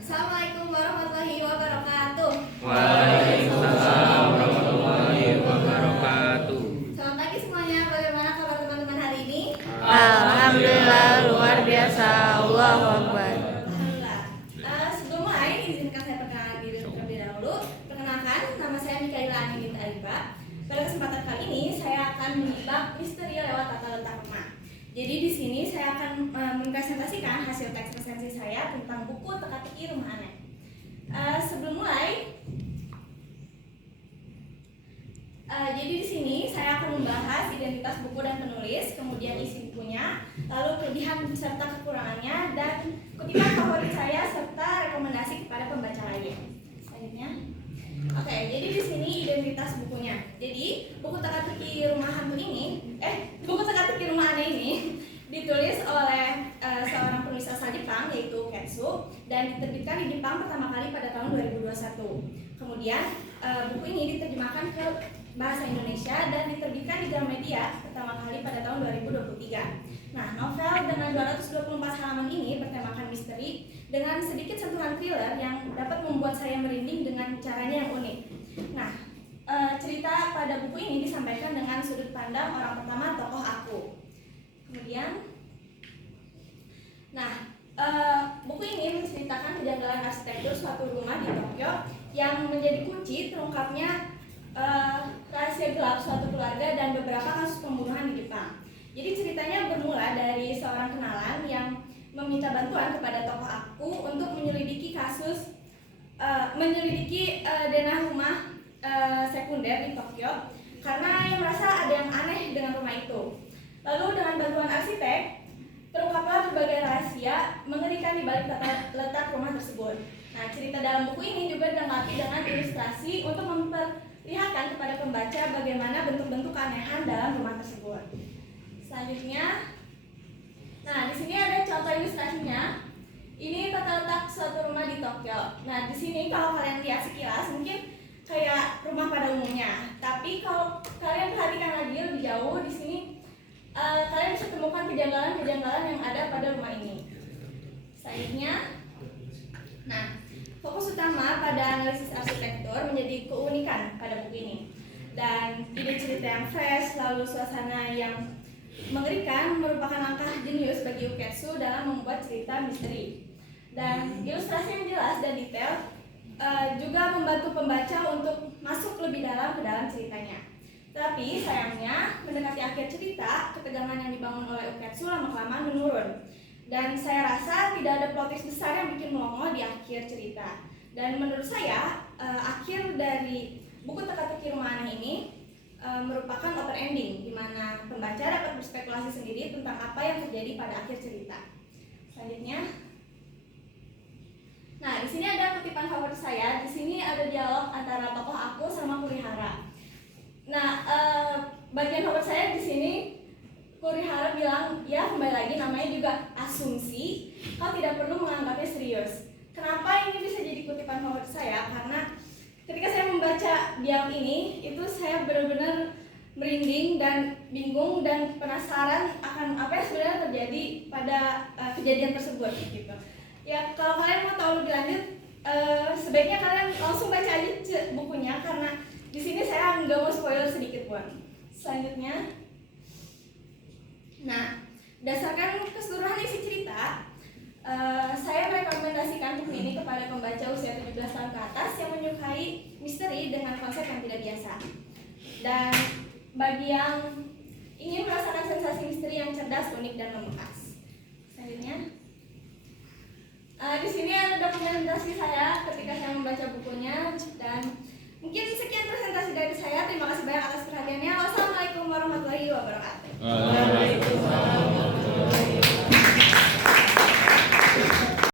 Assalamualaikum warahmatullahi wabarakatuh. Waalaikumsalam warahmatullahi wabarakatuh. Selamat pagi semuanya. Bagaimana kabar teman-teman hari ini? Alhamdulillah luar biasa. Allahu Akbar. Alhamdulillah. Sebelum mulai, izinkan saya perkenalkan diri terlebih dahulu. Perkenalkan, nama saya Mikaela Anindita Arifa. Pada kesempatan kali ini, saya akan menebak misteri lewat tata letak rumah. Jadi di sini saya akan mempresentasikan hasil teks resensi saya tentang buku teka-teki rumah aneh. Sebelum mulai, jadi di sini saya akan membahas identitas buku dan penulis, kemudian isi bukunya, lalu kelebihan serta kekurangannya, dan kutipan favorit saya serta rekomendasi kepada pembaca lainnya. Selanjutnya, oke, jadi di sini identitas bukunya. Jadi buku teka-teki rumah hantu ini, buku teka-teki rumah aneh ini ditulis oleh seorang penulis asal Jepang yaitu Ketsu dan diterbitkan di Jepang pertama kali pada tahun 2021. Kemudian buku ini diterjemahkan ke bahasa Indonesia dan diterbitkan di Gramedia pertama kali pada tahun 2023. Nah, novel dengan 224 halaman ini bertemakan misteri dengan sedikit sentuhan thriller yang dapat membuat saya merinding dengan caranya yang unik. Nah, cerita pada buku ini disampaikan dengan sudut pandang orang pertama tokoh aku. Kemudian, buku ini menceritakan kejanggalan arsitektur suatu rumah di Tokyo yang menjadi kunci terungkapnya rahasia gelap suatu keluarga dan beberapa kasus pembunuhan di Jepang. Jadi ceritanya bermula dari seorang kenalan yang meminta bantuan kepada tokoh aku untuk menyelidiki denah rumah sekunder di Tokyo karena ia merasa ada yang aneh dengan rumah itu. Lalu dengan bantuan arsitek, terungkaplah berbagai rahasia mengerikan di balik tata letak rumah tersebut. Nah, cerita dalam buku ini juga dilengkapi dengan ilustrasi untuk memperlihatkan kepada pembaca bagaimana bentuk-bentuk keanehan dalam rumah tersebut. Selanjutnya, nah di sini ada contoh ilustrasinya. Ini tata letak suatu rumah di Tokyo. Nah, di sini kalau kalian lihat sekilas mungkin kayak rumah pada umumnya. Tapi kalau kalian perhatikan lagi lebih jauh di sini, kalian bisa temukan kejanggalan-kejanggalan yang ada pada rumah ini. Selanjutnya, nah, fokus utama pada analisis arsitektur menjadi keunikan pada buku ini. Dan ide cerita yang fresh, lalu suasana yang mengerikan merupakan langkah jenius bagi Uketsu dalam membuat cerita misteri. Dan ilustrasi yang jelas dan detail juga membantu pembaca untuk masuk lebih dalam ke dalam ceritanya. Tapi sayangnya mendekati akhir cerita, ketegangan yang dibangun oleh Uketsu lama-kelamaan menurun. Dan saya rasa tidak ada plot twist besar yang bikin melongo di akhir cerita. Dan menurut saya akhir dari buku teka-teki rumah aneh ini merupakan open ending, di mana pembaca dapat berspekulasi sendiri tentang apa yang terjadi pada akhir cerita. Selanjutnya, nah di sini ada kutipan favorit saya. Di sini ada dialog antara tokoh aku sama Kurihara. Nah, bagian favorit saya di sini Kurihara bilang, ya kembali lagi namanya juga asumsi, kau tidak perlu menganggapnya serius. Kenapa ini bisa jadi kutipan favorit saya? Karena ketika saya membaca dialog ini, itu saya benar-benar merinding dan bingung dan penasaran akan apa yang sebenarnya terjadi pada kejadian tersebut gitu. Ya, kalau kalian mau tahu lebih lanjut, sebaiknya kalian langsung baca aja bukunya karena di sini saya nggak mau spoiler sedikit pun. Selanjutnya, nah berdasarkan keseluruhan isi cerita, saya merekomendasikan buku ini kepada pembaca usia 17 tahun ke atas yang menyukai misteri dengan konsep yang tidak biasa. Dan bagi yang ingin merasakan sensasi misteri yang cerdas, unik, dan membekas. Selanjutnya, di sini ada dokumentasi saya ketika saya membaca bukunya dan mungkin sekian presentasi dari saya. Terima kasih banyak atas